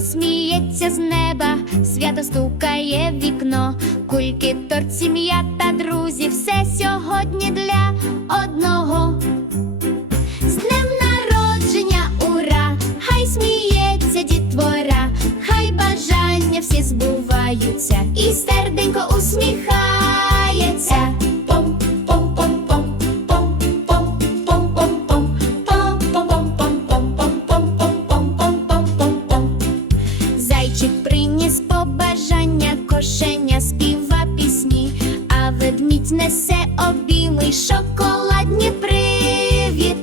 сміється з неба, свято стукає в вікно, кульки, торт, сім'я та друзі, все сьогодні для одного. З днем народження, ура! Хай сміється дітвора, хай бажання всі збуваються, і серденько усміхається. Побажання, співа пісні, а ведмідь несе обійми шоколадні привітання.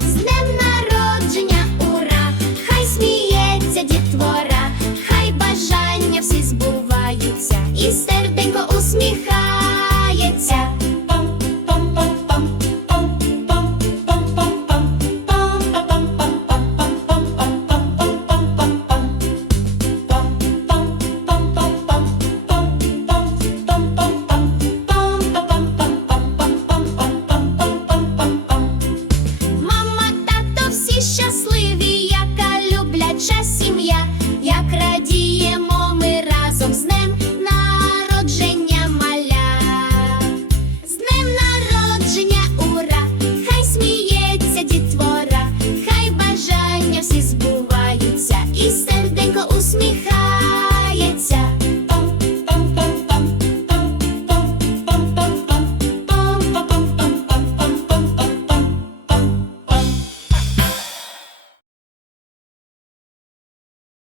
З днем народження, ура! Хай сміється дітвора, хай бажання всі збуваються, і серденько усміхається. Радіємо ми разом з днем народження маля. З днем народження, ура! Хай сміється дітвора, хай бажання всі збуваються, і серденько усміхається.